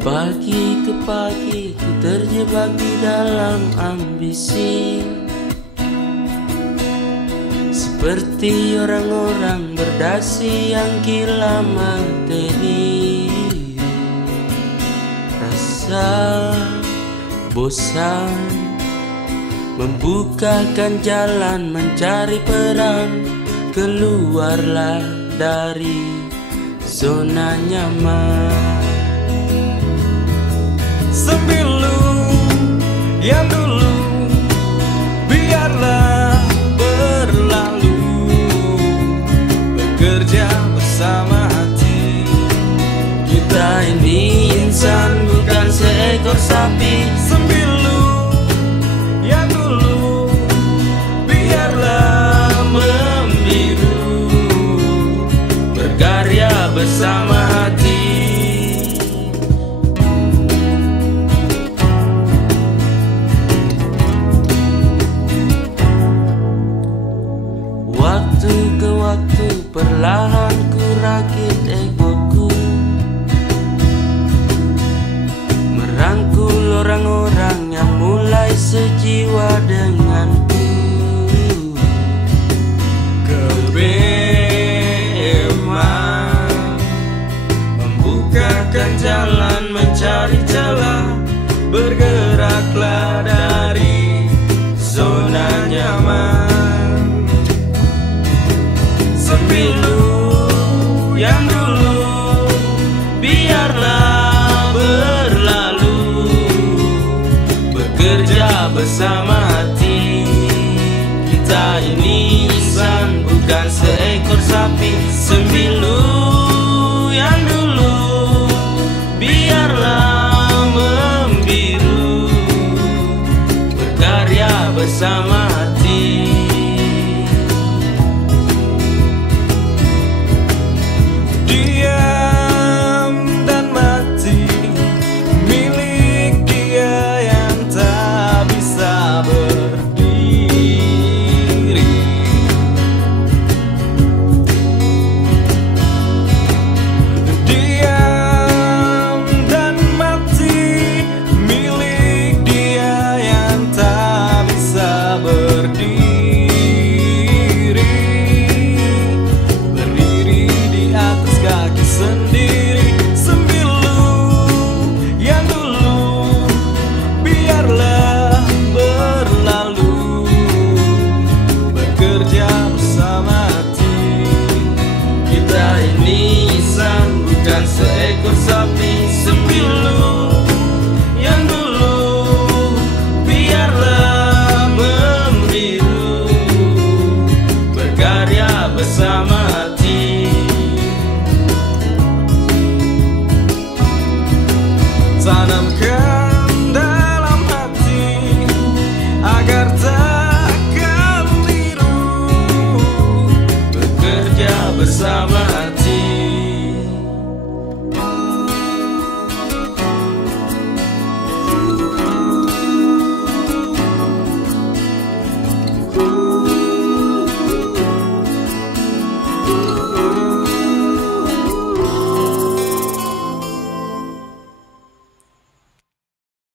Pagi ke pagi ku terjebak di dalam ambisi, seperti orang-orang berdasi yang gila materi. Rasa bosan membukakan jalan mencari peran. Keluarlah dari zona nyaman. Sembilu yang dulu biarlah berlalu, bekerja bersama hati. Kita ini insan bukan seekor sapi. Sembilu yang dulu biarlah membiru, berkarya bersama hati. Waktu ke waktu perlahan ku rakit egoku, merangkul orang-orang yang mulai sejiwa denganku. Kebeman membukakan jalan mencari celah, bergeraklah dari zona nyaman. Sembilu yang dulu biarlah berlalu, bekerja bersama hati. Kita ini insan bukan seekor sapi. Sembilu yang dulu biarlah membiru, berkarya bersama hati. Diam dan mati milik dia yang tak bisa berdiri. Diam dan mati milik dia yang tak bisa berdiri. Berdiri di atas kaki sendiri. Sembilu yang dulu biarlah berlalu, bekerja bersama hati. Kita ini insan bukan seekor sapi. Sembilu